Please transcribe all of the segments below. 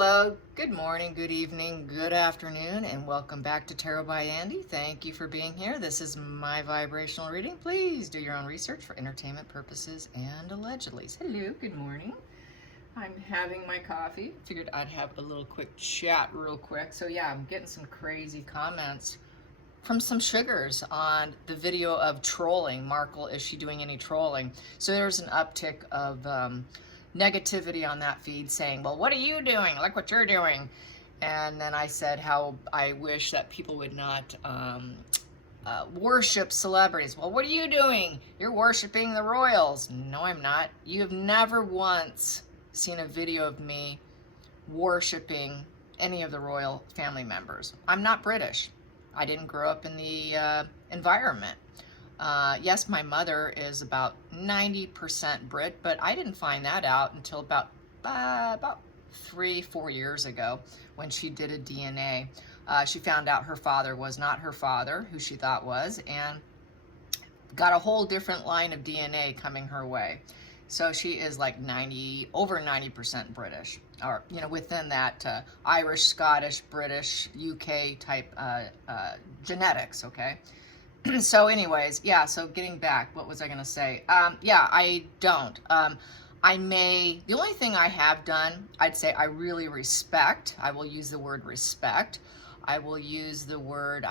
Hello, good morning, good evening, good afternoon, and welcome back to Tarot by Andy. Thank you for being here. This is my vibrational reading. Please do your own research for entertainment purposes and allegedly. Hello, good morning. I'm having my coffee. Figured I'd have a little quick chat real quick. So yeah, I'm getting some crazy comments from some sugars on the video of trolling. Markle, is she doing any trolling? So there's an uptick of negativity on that feed saying, well, what are you doing? Look what you're doing. And then I said how I wish that people would not worship celebrities. Well, what are you doing? You're worshiping the royals. No, I'm not. You have never once seen a video of me worshiping any of the royal family members. I'm not British. I didn't grow up in the environment. Yes, my mother is about 90% Brit, but I didn't find that out until about 3-4 years ago when she did a DNA. She found out her father was not her father, who she thought was, and got a whole different line of DNA coming her way. So she is like over 90% British, or within that Irish, Scottish, British, UK type genetics. Okay. So anyways, yeah, so getting back, what was I going to say? Yeah, I don't. The only thing I have done, I'd say I really respect. I will use the word respect. I have used the word,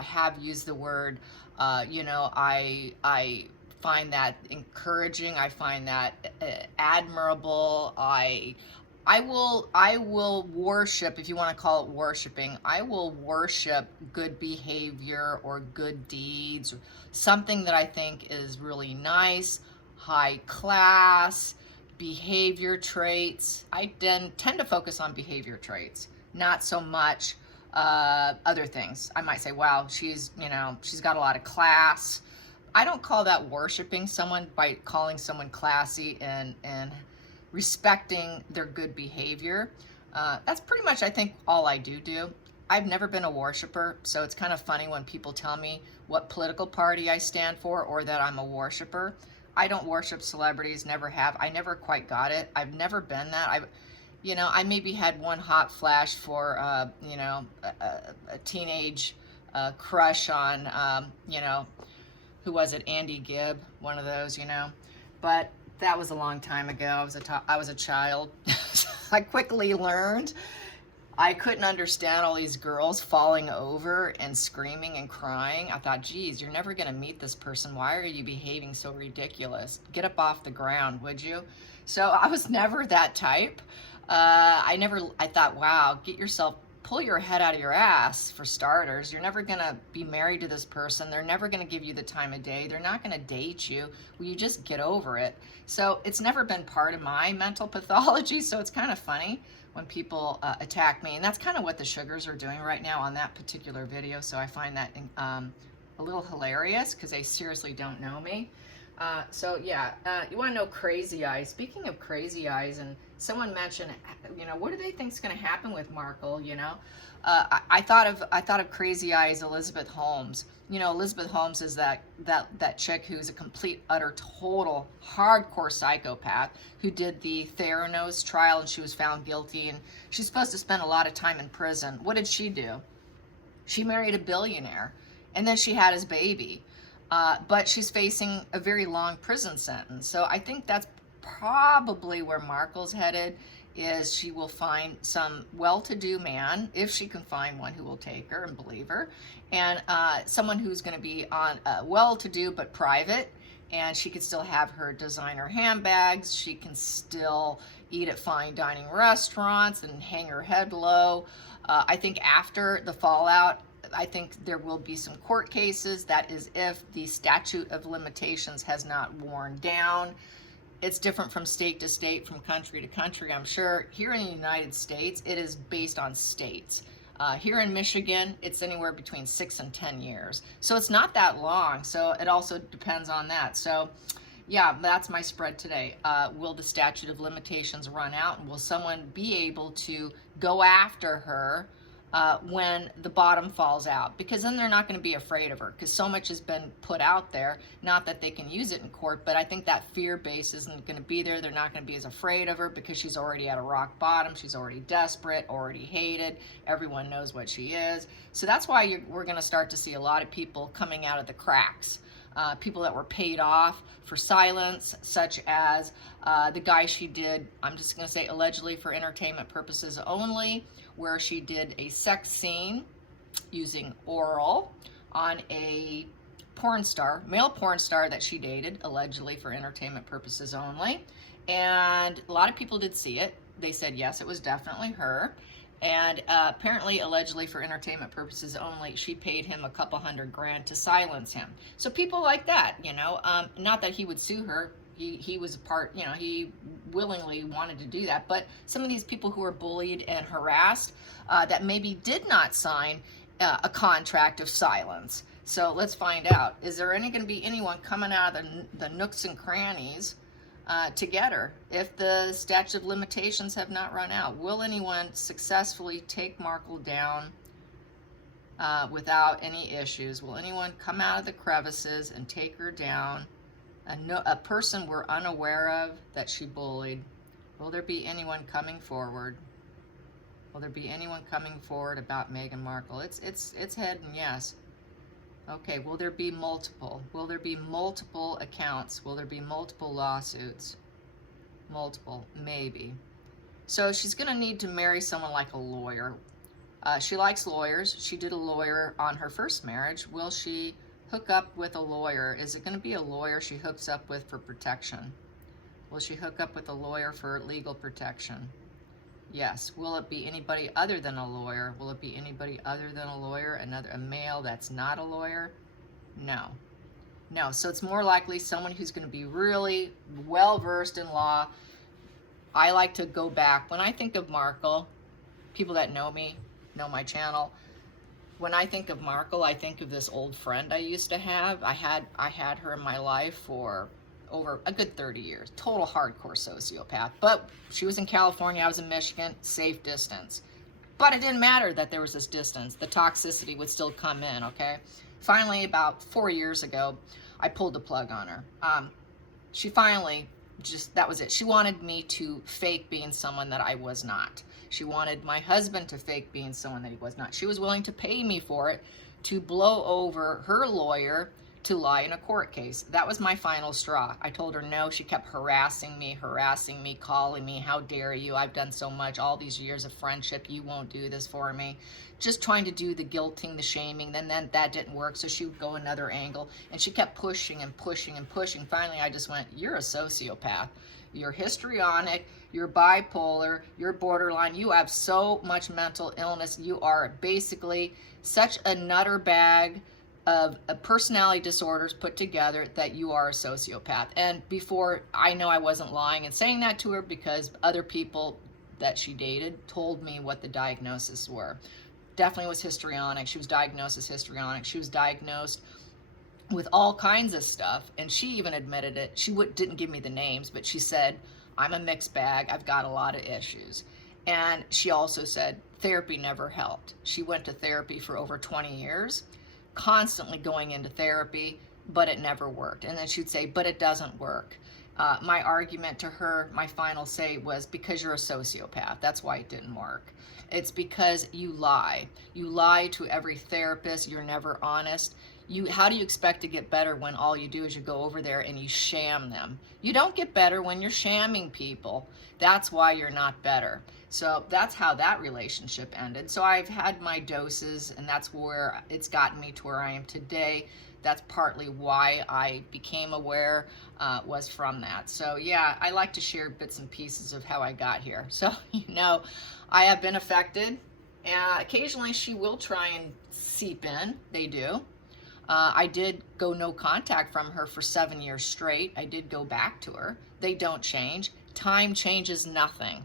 I find that encouraging. I find that admirable. I will worship, if you want to call it worshiping, I will worship good behavior or good deeds, something that I think is really nice, high class, behavior traits. I tend to focus on behavior traits, not so much other things. I might say, wow, she's got a lot of class. I don't call that worshiping someone by calling someone classy and respecting their good behavior. That's pretty much, I think, all I do. I've never been a worshiper, so it's kind of funny when people tell me what political party I stand for or that I'm a worshiper. I don't worship celebrities, never have. I never quite got it. I've never been that. I maybe had one hot flash for, a teenage crush on, who was it? Andy Gibb, one of those, but that was a long time ago. I was a child. I quickly learned I couldn't understand all these girls falling over and screaming and crying. I thought, geez, you're never going to meet this person. Why are you behaving so ridiculous? Get up off the ground, would you? So I was never that type. I thought, wow, pull your head out of your ass, for starters. You're never going to be married to this person. They're never going to give you the time of day. They're not going to date you. Will you just get over it? So it's never been part of my mental pathology. So it's kind of funny when people attack me. And that's kind of what the sugars are doing right now on that particular video. So I find that a little hilarious because they seriously don't know me. So yeah, you want to know crazy eyes. Speaking of crazy eyes, and someone mentioned, what do they think is going to happen with Markle? I thought of crazy eyes, Elizabeth Holmes. Elizabeth Holmes is that chick who's a complete, utter, total, hardcore psychopath who did the Theranos trial, and she was found guilty, and she's supposed to spend a lot of time in prison. What did she do? She married a billionaire, and then she had his baby. But she's facing a very long prison sentence. So I think that's probably where Markle's headed, is she will find some well-to-do man, if she can find one who will take her and believe her, and someone who's going to be on well-to-do but private, and she could still have her designer handbags. She can still eat at fine dining restaurants and hang her head low. I think after the fallout, I think there will be some court cases. That is if the statute of limitations has not worn down. It's different from state to state, from country to country, I'm sure. Here in the United States, it is based on states. Here in Michigan, it's anywhere between 6 and 10 years. So it's not that long. So it also depends on that. So yeah, that's my spread today. Will the statute of limitations run out? And will someone be able to go after her when the bottom falls out, because then they're not going to be afraid of her, because so much has been put out there. Not that they can use it in court, but I think that fear base isn't going to be there. They're not going to be as afraid of her because she's already at a rock bottom. She's already desperate, already hated. Everyone knows what she is. So that's why we're going to start to see a lot of people coming out of the cracks. People that were paid off for silence, such as the guy she did, I'm just going to say allegedly for entertainment purposes only, where she did a sex scene using oral on a porn star, male porn star that she dated, allegedly for entertainment purposes only. And a lot of people did see it. They said, yes, it was definitely her. And apparently, allegedly for entertainment purposes only, she paid him a couple $100,000 to silence him. So people like that, you know, not that he would sue her. He was a part, you know, he willingly wanted to do that. But some of these people who are bullied and harassed that maybe did not sign a contract of silence. So let's find out. Is there going to be anyone coming out of the nooks and crannies to get her if the statute of limitations have not run out? Will anyone successfully take Markle down without any issues? Will anyone come out of the crevices and take her down? A person we're unaware of that she bullied. Will there be anyone coming forward? Will there be anyone coming forward about Meghan Markle? It's heading yes. Okay, will there be multiple? Will there be multiple accounts? Will there be multiple lawsuits? Multiple, maybe. So she's going to need to marry someone like a lawyer. She likes lawyers. She did a lawyer on her first marriage. Will she hook up with a lawyer? Is it going to be a lawyer she hooks up with for protection? Will she hook up with a lawyer for legal protection? Yes. Will it be anybody other than a lawyer? Will it be anybody other than a lawyer? A male that's not a lawyer? No. No. So it's more likely someone who's going to be really well versed in law. I like to go back. When I think of Markle, people that know me, know my channel, when I think of Markle, I think of this old friend I used to have. I had her in my life for over a good 30 years. Total hardcore sociopath. But she was in California, I was in Michigan, safe distance. But it didn't matter that there was this distance. The toxicity would still come in, okay? Finally, about 4 years ago, I pulled the plug on her. She finally that was it. She wanted me to fake being someone that I was not. She wanted my husband to fake being someone that he was not. She was willing to pay me for it, to blow over her lawyer to lie in a court case. That was my final straw. I told her no. She kept harassing me, calling me, how dare you? I've done so much, all these years of friendship. You won't do this for me. Just trying to do the guilting, the shaming. Then that didn't work, so she would go another angle. And she kept pushing and pushing and pushing. Finally, I just went, you're a sociopath. You're histrionic. You're bipolar. You're borderline. You have so much mental illness. You are basically such a nutter bag of personality disorders put together that you are a sociopath. And before, I know I wasn't lying and saying that to her, because other people that she dated told me what the diagnoses were. Definitely was histrionic. She was diagnosed as histrionic. She was diagnosed with all kinds of stuff, and she even admitted it. She didn't give me the names, but she said, I'm a mixed bag. I've got a lot of issues. And she also said therapy never helped. She went to therapy for over 20 years, constantly going into therapy, but it never worked. And then she'd say, but it doesn't work. My argument to her, my final say was, because you're a sociopath, that's why it didn't work. It's because you lie. You lie to every therapist. You're never honest. How do you expect to get better when all you do is you go over there and you sham them? You don't get better when you're shamming people. That's why you're not better. So that's how that relationship ended. So I've had my doses, and that's where it's gotten me to where I am today. That's partly why I became aware, was from that. So yeah, I like to share bits and pieces of how I got here. So, I have been affected. Occasionally she will try and seep in. They do. I did go no contact from her for 7 years straight. I did go back to her. They don't change. Time changes nothing.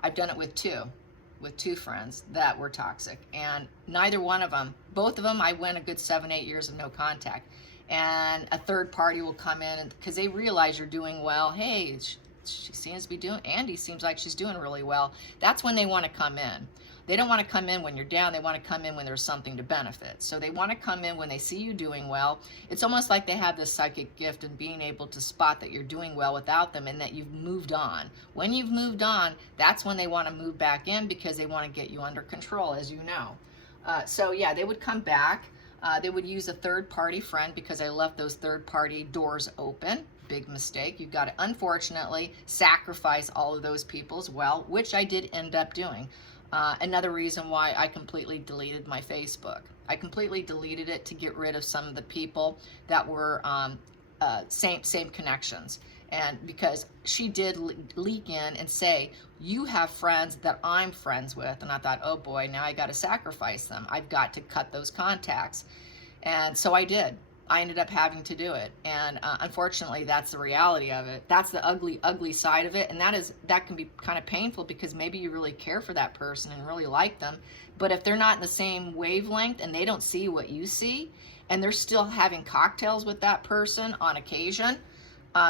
I've done it with two friends that were toxic, and neither one of them, both of them, I went a good 7-8 years of no contact, and a third party will come in because they realize you're doing well. Hey, she seems to be doing, Andy seems like she's doing really well. That's when they want to come in. They don't want to come in when you're down. They want to come in when there's something to benefit. So they want to come in when they see you doing well. It's almost like they have this psychic gift in being able to spot that you're doing well without them and that you've moved on. When you've moved on, that's when they want to move back in, because they want to get you under control, as you know. So yeah, they would come back. They would use a third-party friend, because I left those third-party doors open. Big mistake. You've got to, unfortunately, sacrifice all of those people as well, which I did end up doing. Another reason why I completely deleted my Facebook. I completely deleted it to get rid of some of the people that were same connections. And because she did leak in and say, you have friends that I'm friends with. And I thought, oh boy, now I got to sacrifice them. I've got to cut those contacts. And so I did. I ended up having to do it. And unfortunately, that's the reality of it. That's the ugly, ugly side of it. And that can be kind of painful, because maybe you really care for that person and really like them. But if they're not in the same wavelength and they don't see what you see, and they're still having cocktails with that person on occasion,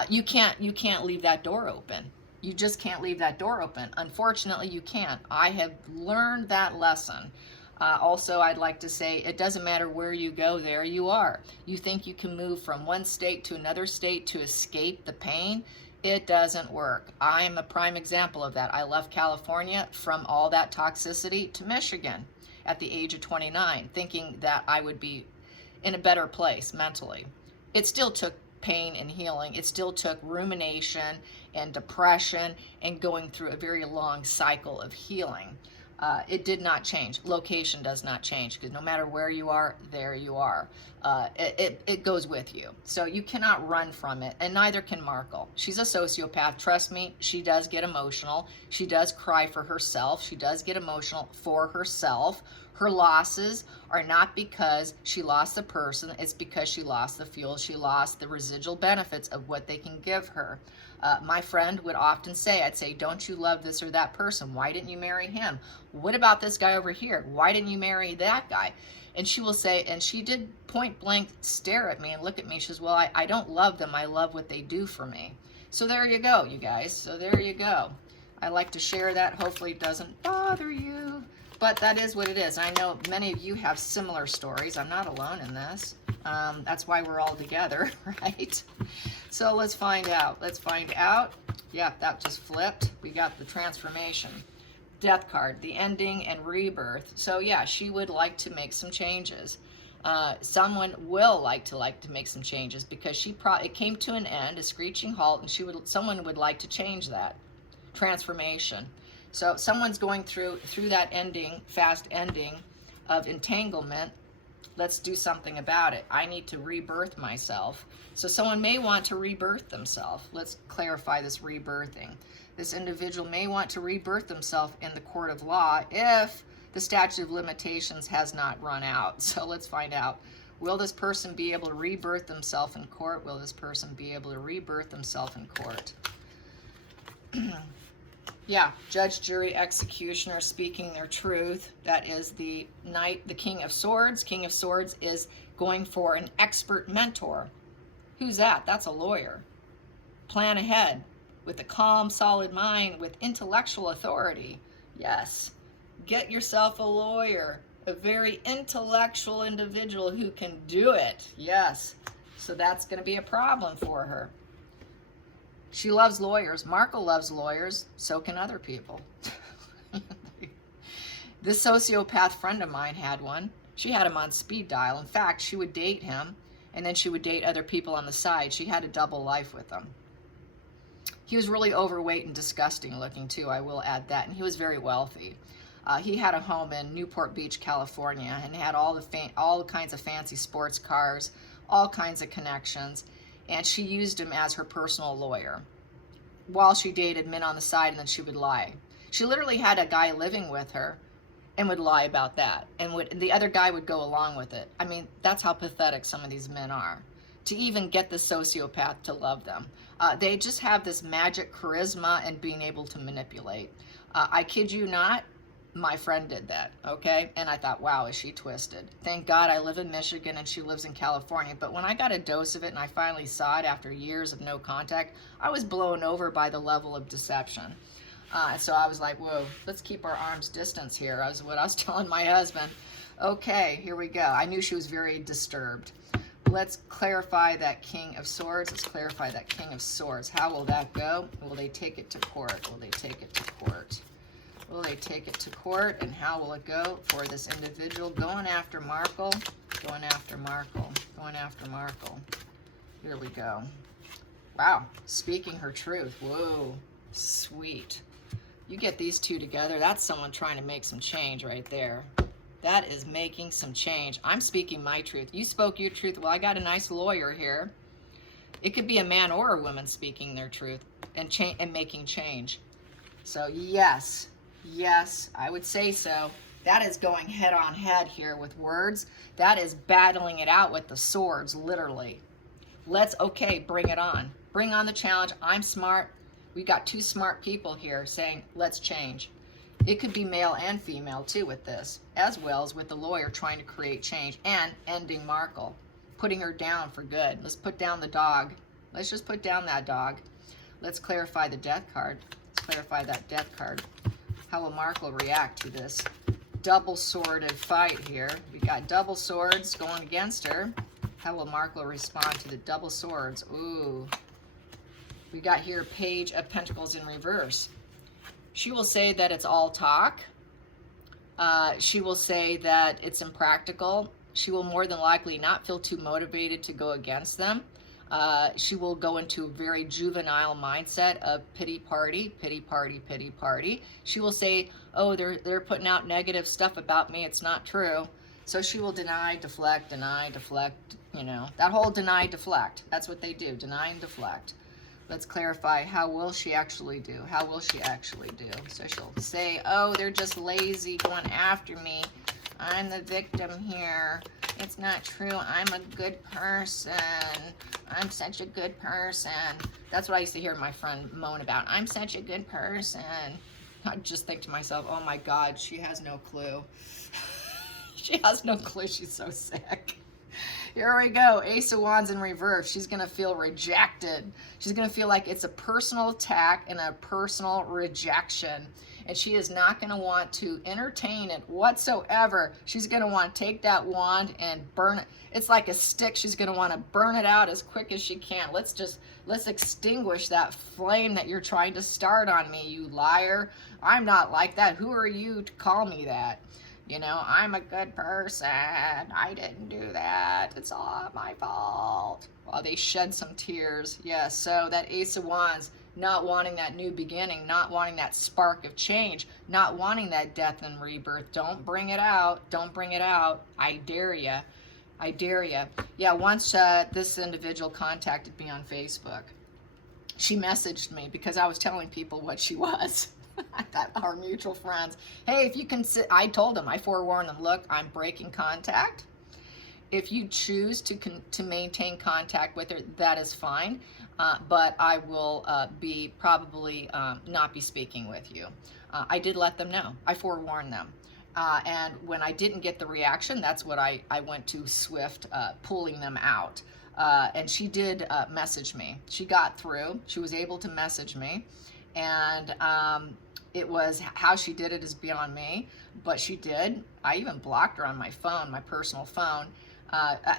you can't leave that door open. You just can't leave that door open. Unfortunately, you can't. I have learned that lesson. Also, I'd like to say, it doesn't matter where you go, there you are. You think you can move from one state to another state to escape the pain? It doesn't work. I am a prime example of that. I left California from all that toxicity to Michigan at the age of 29, thinking that I would be in a better place mentally. It still took pain and healing. It still took rumination and depression and going through a very long cycle of healing. It did not change. Location does not change, because no matter where you are, there you are. It goes with you. So you cannot run from it, and neither can Markle. She's a sociopath. Trust me, she does get emotional. She does cry for herself. She does get emotional for herself. Her losses are not because she lost the person. It's because she lost the fuel. She lost the residual benefits of what they can give her. My friend would often say, I'd say, don't you love this or that person? Why didn't you marry him? What about this guy over here? Why didn't you marry that guy? And she will say, and she did point blank stare at me and look at me. She says, well, I don't love them. I love what they do for me. So there you go, you guys. So there you go. I like to share that. Hopefully it doesn't bother you. But that is what it is. I know many of you have similar stories. I'm not alone in this. That's why we're all together, right? So let's find out. Let's find out. Yeah, that just flipped. We got the transformation. Death card, the ending and rebirth. So yeah, she would like to make some changes. Someone will like to make some changes, because it came to an end, a screeching halt, and someone would like to change that. Transformation. So someone's going through that ending, fast ending of entanglement. Let's do something about it. I need to rebirth myself. So someone may want to rebirth themselves. Let's clarify this rebirthing. This individual may want to rebirth themselves in the court of law if the statute of limitations has not run out. So let's find out. Will this person be able to rebirth themselves in court? Will this person be able to rebirth themselves in court? Yeah, judge, jury, executioner speaking their truth. That is the knight, the King of Swords. King of Swords is going for an expert mentor. Who's that? That's a lawyer. Plan ahead with a calm, solid mind, with intellectual authority. Yes, get yourself a lawyer, a very intellectual individual who can do it. Yes, so that's going to be a problem for her. She loves lawyers. Markle loves lawyers. So can other people. This sociopath friend of mine had one. She had him on speed dial. In fact, she would date him, and then she would date other people on the side. She had a double life with him. He was really overweight and disgusting looking too, I will add that, and he was very wealthy. He had a home in Newport Beach, California, and had all the kinds of fancy sports cars, all kinds of connections. And she used him as her personal lawyer while she dated men on the side, and then she would lie. She literally had a guy living with her and would lie about that, and the other guy would go along with it. I mean, that's how pathetic some of these men are, to even get the sociopath to love them. They just have this magic charisma and being able to manipulate. I kid you not, my friend did that, okay? And I thought, wow, is she twisted? Thank God I live in Michigan and she lives in California. But when I got a dose of it and I finally saw it after years of no contact, I was blown over by the level of deception. So I was like, whoa, let's keep our arms distance here. What I was telling my husband. Okay, here we go. I knew she was very disturbed. Let's clarify that King of Swords. Let's clarify that King of Swords. How will that go? Will they take it to court? Will they take it to court? Will they take it to court? And how will it go for this individual going after Markle? Going after Markle. Going after Markle. Here we go. Wow. Speaking her truth. Whoa. Sweet. You get these two together, that's someone trying to make some change right there. That is making some change. I'm speaking my truth. You spoke your truth. Well, I got a nice lawyer here. It could be a man or a woman speaking their truth and making change. So yes, yes, I would say so. That is going head on head here with words. That is battling it out with the swords, literally. Okay, bring it on. Bring on the challenge. I'm smart. We got two smart people here saying, let's change. It could be male and female too with this, as well as with the lawyer trying to create change and ending Markle, putting her down for good. Let's put down the dog. Let's just put down that dog. Let's clarify the death card. Let's clarify that death card. How will Markle react to this double-sworded fight here? We got double swords going against her. How will Markle respond to the double swords? Ooh. We got here Page of Pentacles in reverse. She will say that it's all talk. She will say that it's impractical. She will more than likely not feel too motivated to go against them. She will go into a very juvenile mindset of pity party, pity party, pity party. She will say, oh, they're putting out negative stuff about me. It's not true. So she will deny, deflect, you know, that whole deny, deflect. That's what they do, deny and deflect. Let's clarify, how will she actually do? How will she actually do? So she'll say, oh, they're just lazy going after me. I'm the victim here. It's not true. I'm a good person. I'm such a good person. That's what I used to hear my friend moan about. I'm such a good person. I just think to myself, oh my God, she has no clue. She has no clue. She's so sick. Here we go. Ace of Wands in reverse. She's going to feel rejected. She's going to feel like it's a personal attack and a personal rejection. And she is not going to want to entertain it whatsoever. She's going to want to take that wand and burn it. It's like a stick. She's going to want to burn it out as quick as she can. Let's extinguish that flame that you're trying to start on me, you liar. I'm not like that. Who are you to call me that? You know, I'm a good person. I didn't do that. It's all my fault. Well, they shed some tears. Yes, so that Ace of Wands, not wanting that new beginning, not wanting that spark of change, not wanting that death and rebirth. Don't bring it out. Don't bring it out. I dare you. I dare you. Yeah, once this individual contacted me on Facebook. She messaged me because I was telling people what she was. Our mutual friends. Hey, if you can sit, I told them, I forewarned them, look, I'm breaking contact. If you choose to maintain contact with her, that is fine. But I will probably not be speaking with you. I did let them know. I forewarned them. And when I didn't get the reaction, that's what I went to swift pulling them out. And she did message me. She got through. She was able to message me. And it was, how she did it is beyond me, but she did. I even blocked her on my phone, my personal phone.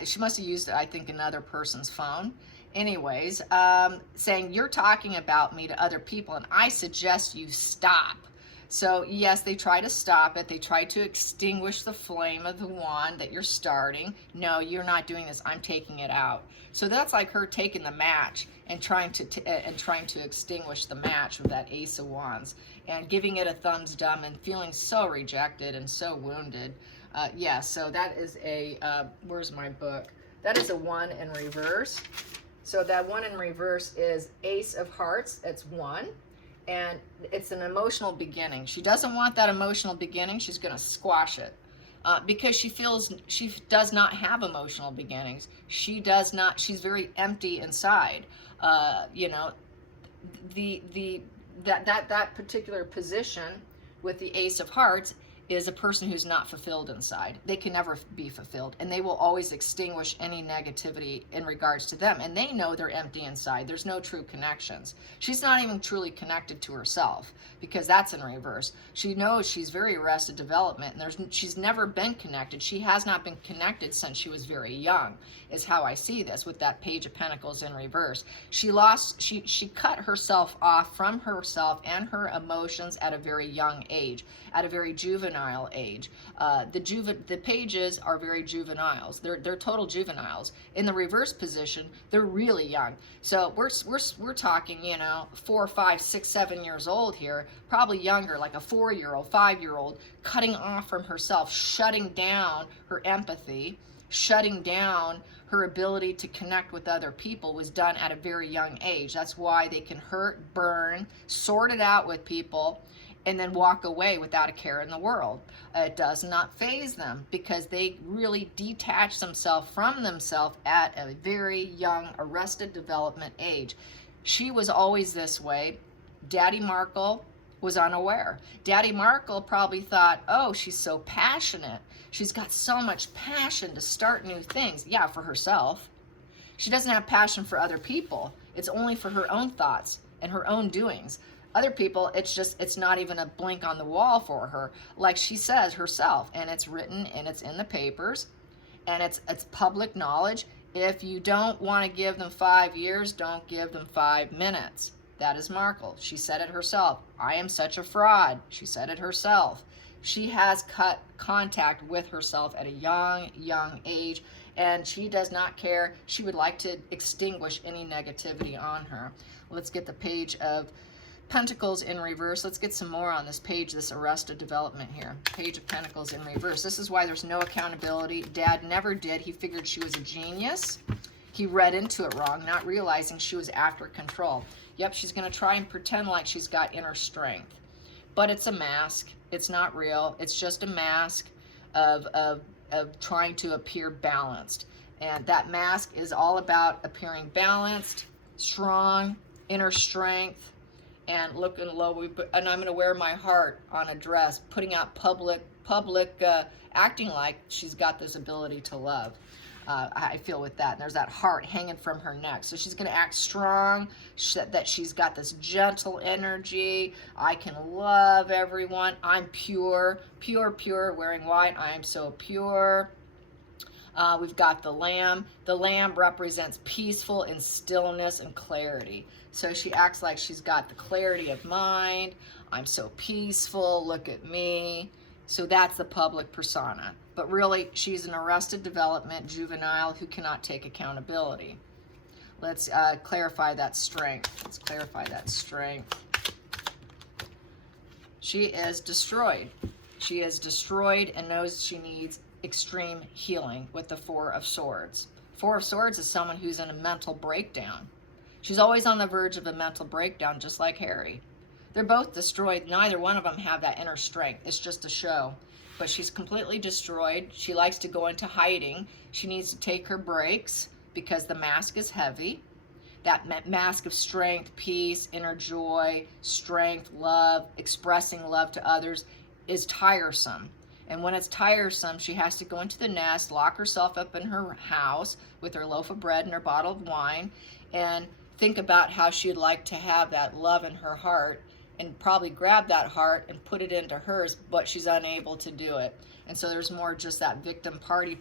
She must have used, I think, another person's phone. Anyways, saying, you're talking about me to other people, and I suggest you stop. So yes, they try to stop it. They try to extinguish the flame of the wand that you're starting. No, you're not doing this. I'm taking it out. So that's like her taking the match and trying to extinguish the match with that Ace of Wands and giving it a thumbs down and feeling so rejected and so wounded. Yeah, so that is a, where's my book? That is a 1 in reverse. So that 1 in reverse is Ace of Hearts. It's 1. And it's an emotional beginning. She doesn't want that emotional beginning. She's going to squash it because she feels she does not have emotional beginnings. She does not. She's very empty inside. You know, that particular position with the Ace of Hearts is a person who's not fulfilled inside. They can never be fulfilled, and they will always extinguish any negativity in regards to them, and they know they're empty inside. There's no true connections. She's not even truly connected to herself, because that's in reverse. She knows she's very arrested development, and she's never been connected. She has not been connected since she was very young, is how I see this with that Page of Pentacles in reverse. She cut herself off from herself and her emotions at a very young age, at a very juvenile age. The pages are very juveniles. They're total juveniles. In the reverse position, they're really young. So we're talking, 4, 5, 6, 7 years old here, probably younger, like a 4-year-old, 5-year-old, cutting off from herself, shutting down her empathy, shutting down her ability to connect with other people was done at a very young age. That's why they can hurt, burn, sort it out with people, and then walk away without a care in the world. It does not faze them because they really detach themselves from themselves at a very young, arrested development age. She was always this way. Daddy Markle was unaware. Daddy Markle probably thought, oh, she's so passionate. She's got so much passion to start new things. Yeah, for herself. She doesn't have passion for other people. It's only for her own thoughts and her own doings. Other people, it's not even a blink on the wall for her, like she says herself, and it's written and it's in the papers, and it's public knowledge. If you don't want to give them 5 years, don't give them 5 minutes. That is Markle. She said it herself. I am such a fraud. She said it herself. She has cut contact with herself at a young age, and she does not care. She would like to extinguish any negativity on her. Let's get the Page of Pentacles in reverse. Let's get some more on this page, this arrested development here. Page of Pentacles in reverse. This is why there's no accountability. Dad never did. He figured she was a genius. He read into it wrong, not realizing she was after control. Yep, she's going to try and pretend like she's got inner strength. But it's a mask. It's not real. It's just a mask of trying to appear balanced. And that mask is all about appearing balanced, strong, inner strength, and looking low. And I'm going to wear my heart on a dress, putting out public acting like she's got this ability to love. I feel with that. And there's that heart hanging from her neck. So she's going to act strong, that she's got this gentle energy. I can love everyone. I'm pure, wearing white. I am so pure. We've got the lamb. The lamb represents peaceful and stillness and clarity. So she acts like she's got the clarity of mind. I'm so peaceful. Look at me. So that's the public persona. But really, she's an arrested development juvenile who cannot take accountability. Let's clarify that strength. Let's clarify that strength. She is destroyed. She is destroyed and knows she needs extreme healing with the Four of Swords. Four of Swords is someone who's in a mental breakdown. She's always on the verge of a mental breakdown, just like Harry. They're both destroyed. Neither one of them have that inner strength. It's just a show. But she's completely destroyed. She likes to go into hiding. She needs to take her breaks because the mask is heavy. That mask of strength, peace, inner joy, strength, love, expressing love to others is tiresome. And when it's tiresome, she has to go into the nest, lock herself up in her house with her loaf of bread and her bottle of wine, and think about how she'd like to have that love in her heart, and probably grab that heart and put it into hers, but she's unable to do it. And so there's more just that victim party,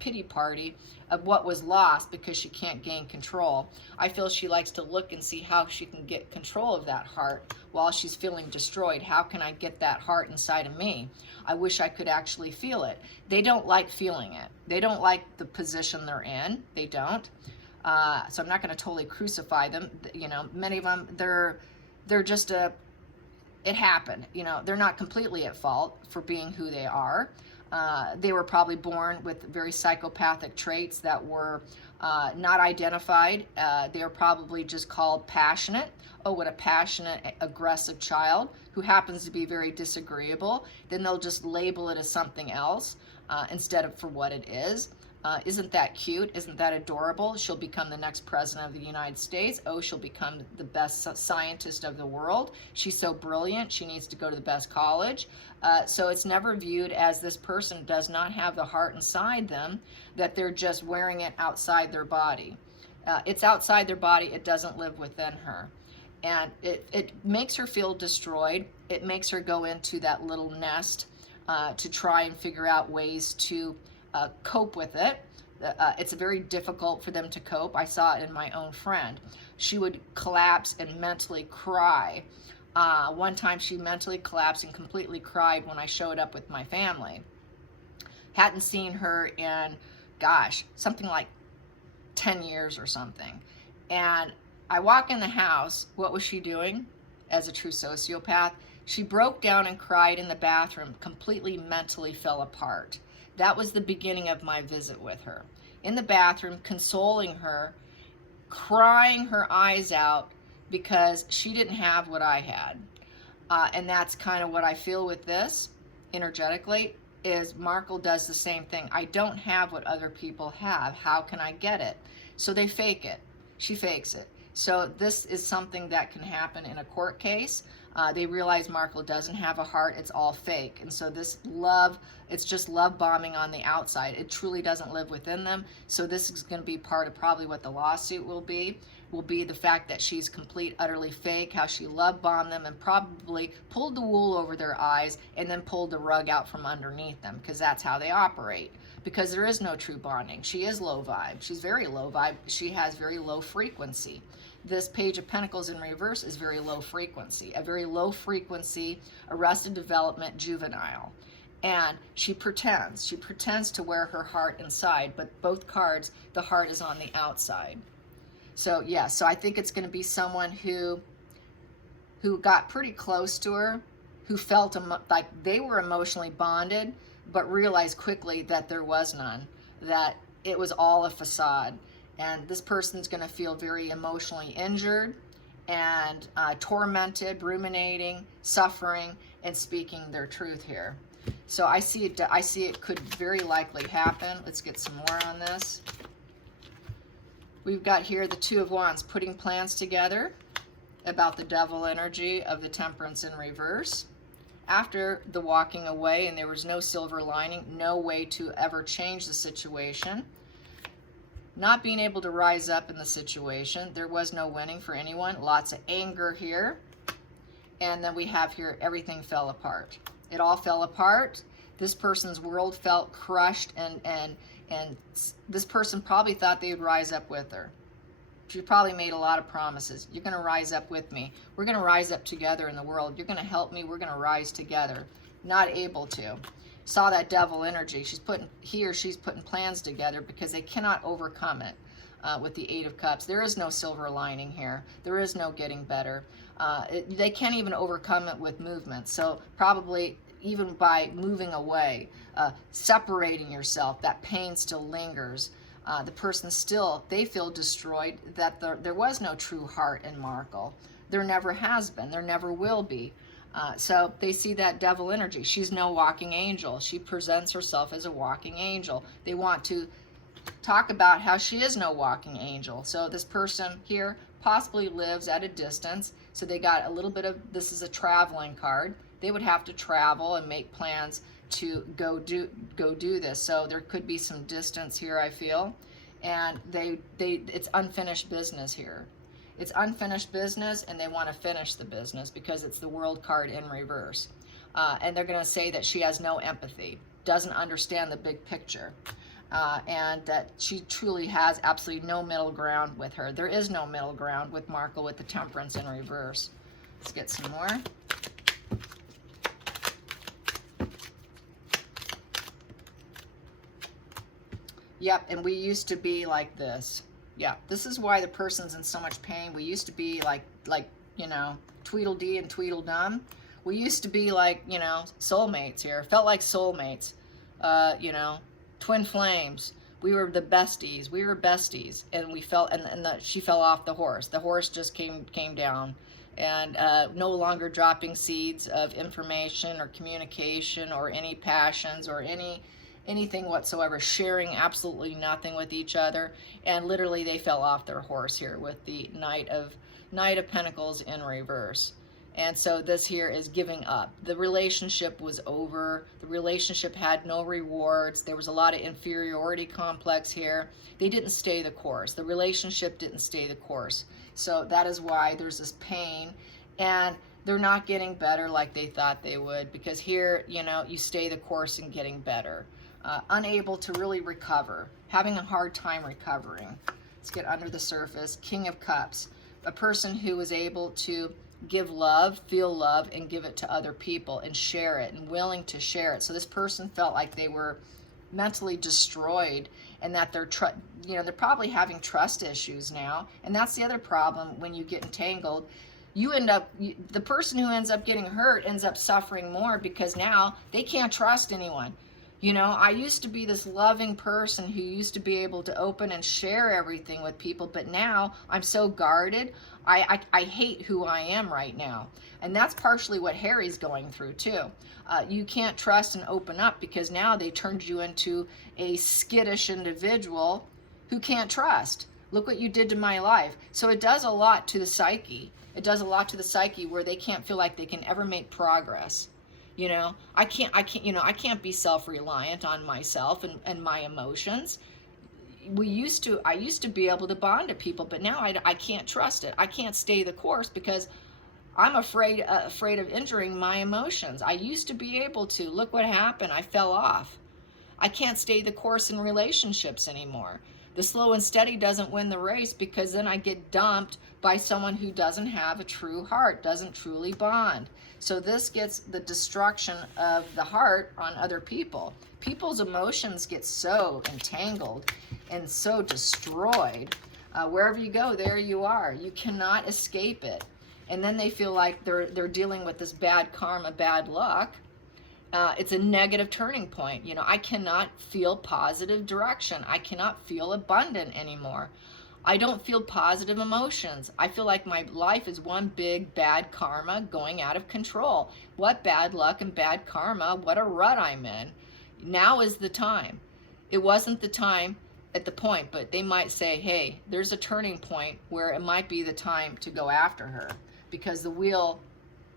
pity party of what was lost because she can't gain control. I feel she likes to look and see how she can get control of that heart while she's feeling destroyed. How can I get that heart inside of me? I wish I could actually feel it. They don't like feeling it. They don't like the position they're in. They don't. So I'm not going to totally crucify them. Many of them, they're just it happened. They're not completely at fault for being who they are. They were probably born with very psychopathic traits that were not identified. They were probably just called passionate. Oh, what a passionate, aggressive child who happens to be very disagreeable. Then they'll just label it as something else instead of for what it is. Isn't that cute? Isn't that adorable? She'll become the next president of the United States. Oh, she'll become the best scientist of the world. She's so brilliant. She needs to go to the best college. So it's never viewed as this person does not have the heart inside them, that they're just wearing it outside their body. It's outside their body. It doesn't live within her. And it makes her feel destroyed. It makes her go into that little nest to try and figure out ways to cope with it. It's very difficult for them to cope. I saw it in my own friend. She would collapse and mentally cry. One time she mentally collapsed and completely cried when I showed up with my family. Hadn't seen her in, gosh, something like 10 years or something. And I walk in the house. What was she doing as a true sociopath? She broke down and cried in the bathroom, completely mentally fell apart. That was the beginning of my visit with her. In the bathroom, consoling her, crying her eyes out because she didn't have what I had. And that's kind of what I feel with this, energetically, is Markle does the same thing. I don't have what other people have. How can I get it? So they fake it. She fakes it. So this is something that can happen in a court case. They realize Markle doesn't have a heart. It's all fake. And so this love, it's just love bombing on the outside. It truly doesn't live within them. So this is going to be part of probably what the lawsuit will be the fact that she's complete, utterly fake, how she love bombed them and probably pulled the wool over their eyes and then pulled the rug out from underneath them, because that's how they operate. Because there is no true bonding. She is low vibe. She's very low vibe. She has very low frequency. This Page of Pentacles in reverse is very low frequency, a very low frequency, arrested development juvenile. And she pretends to wear her heart inside, but both cards, the heart is on the outside. So yeah, so I think it's going to be someone who got pretty close to her, who felt like they were emotionally bonded, but realized quickly that there was none, that it was all a facade. And this person's going to feel very emotionally injured and tormented, ruminating, suffering, and speaking their truth here. So I see it could very likely happen. Let's get some more on this. We've got here the Two of Wands putting plans together about the devil energy of the Temperance in reverse. After the walking away, and there was no silver lining, no way to ever change the situation. Not being able to rise up in the situation. There was no winning for anyone. Lots of anger here. And then we have here, everything fell apart. It all fell apart. This person's world felt crushed, and this person probably thought they would rise up with her. She probably made a lot of promises. You're going to rise up with me. We're going to rise up together in the world. You're going to help me. We're going to rise together. Not able to. Saw that devil energy. She's putting plans together because they cannot overcome it with the Eight of Cups. There is no silver lining here. There is no getting better. They can't even overcome it with movement. So probably even by moving away, separating yourself, that pain still lingers. The person still, they feel destroyed, that there was no true heart in Markle. There never has been. There never will be. So they see that devil energy. She's no walking angel. She presents herself as a walking angel. They want to talk about how she is no walking angel. So this person here possibly lives at a distance. So they got a little bit of, this is a traveling card. They would have to travel and make plans to go do this. So there could be some distance here, I feel. And it's unfinished business here. It's unfinished business, and they want to finish the business because it's the World card in reverse. And they're going to say that she has no empathy, doesn't understand the big picture, and that she truly has absolutely no middle ground with her. There is no middle ground with Markle with the Temperance in reverse. Let's get some more. Yep, and we used to be like this. Yeah, this is why the person's in so much pain. We used to be like you know, Tweedledee and Tweedledum. We used to be like, you know, soulmates here. Felt like soulmates. You know, twin flames. We were the besties. We were besties, and we felt, she fell off the horse. The horse just came down, and no longer dropping seeds of information or communication or any passions or any anything whatsoever, sharing absolutely nothing with each other. And literally they fell off their horse here with the Knight of Pentacles in reverse. And so this here is giving up. The relationship was over. The relationship had no rewards. There was a lot of inferiority complex here. They didn't stay the course. The relationship didn't stay the course. So that is why there's this pain. And they're not getting better like they thought they would, because here, you know, you stay the course and getting better. Unable to really recover. Having a hard time recovering. Let's get under the surface. King of Cups. A person who was able to give love, feel love, and give it to other people and share it, and willing to share it. So this person felt like they were mentally destroyed, and that they're probably having trust issues now. And that's the other problem when you get entangled. The person who ends up getting hurt ends up suffering more, because now they can't trust anyone. You know, I used to be this loving person who used to be able to open and share everything with people, but now I'm so guarded. I hate who I am right now. And that's partially what Harry's going through too. You can't trust and open up because now they turned you into a skittish individual who can't trust. Look what you did to my life. So it does a lot to the psyche. It does a lot to the psyche where they can't feel like they can ever make progress. You know, I can't be self-reliant on myself and my emotions. I used to be able to bond to people, but now I can't trust it. I can't stay the course because I'm afraid of injuring my emotions. I used to be able to. Look what happened. I fell off. I can't stay the course in relationships anymore. The slow and steady doesn't win the race, because then I get dumped by someone who doesn't have a true heart, doesn't truly bond. So this gets the destruction of the heart on other people. People's emotions get so entangled and so destroyed. Wherever you go, there you are. You cannot escape it. And then they feel like they're dealing with this bad karma, bad luck. It's a negative turning point. You know, I cannot feel positive direction. I cannot feel abundant anymore. I don't feel positive emotions. I feel like my life is one big bad karma going out of control. What bad luck and bad karma. What a rut I'm in. Now is the time. It wasn't the time at the point, but they might say, hey, there's a turning point where it might be the time to go after her, because the wheel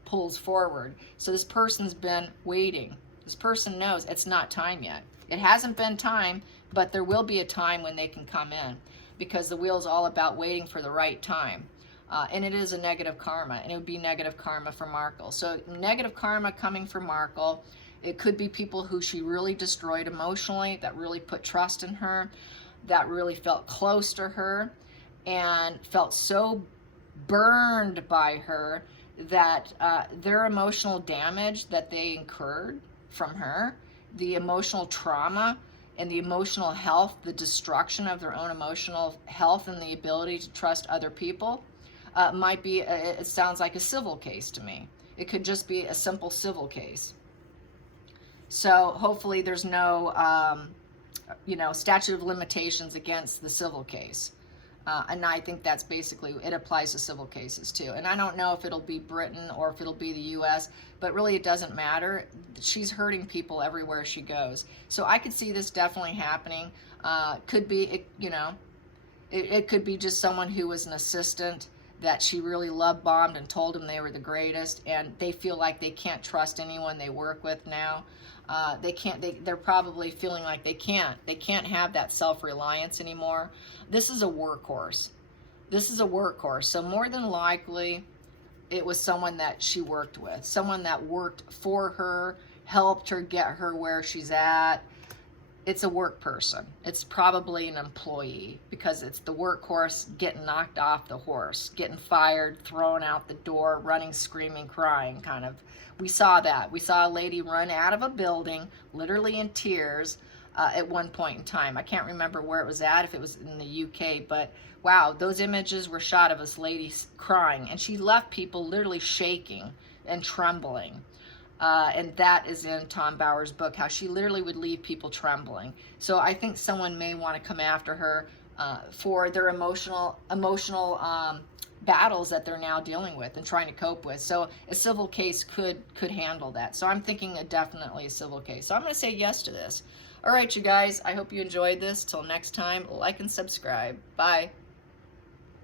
pulls forward. So this person's been waiting. This person knows it's not time yet. It hasn't been time, but there will be a time when they can come in, because the wheel is all about waiting for the right time. And it is a negative karma, and it would be negative karma for Markle. So negative karma coming from Markle. It could be people who she really destroyed emotionally, that really put trust in her, that really felt close to her, and felt so burned by her that their emotional damage that they incurred from her, the emotional trauma and the emotional health, the destruction of their own emotional health and the ability to trust other people, might be, it sounds like a civil case to me. It could just be a simple civil case. So hopefully there's no, statute of limitations against the civil case. And I think that's basically, it applies to civil cases too. And I don't know if it'll be Britain or if it'll be the US, but really it doesn't matter. She's hurting people everywhere she goes. So I could see this definitely happening. Could be, it could be just someone who was an assistant that she really love bombed and told them they were the greatest, and they feel like they can't trust anyone they work with now. They're probably feeling like they can't have that self-reliance anymore. This is a workhorse. So more than likely it was someone that she worked with, someone that worked for her, helped her get her where she's at. It's a work person. It's probably an employee, because it's the workhorse getting knocked off the horse, getting fired, thrown out the door, running, screaming, crying, kind of. We saw that. We saw a lady run out of a building, literally in tears, at one point in time. I can't remember where it was at, if it was in the UK, but wow, those images were shot of this lady crying, and she left people literally shaking and trembling. And that is in Tom Bauer's book, how she literally would leave people trembling. So I think someone may want to come after her for their emotional battles that they're now dealing with and trying to cope with. So a civil case could handle that. So I'm thinking definitely a civil case. So I'm going to say yes to this. All right, you guys, I hope you enjoyed this. Till next time, like and subscribe. Bye.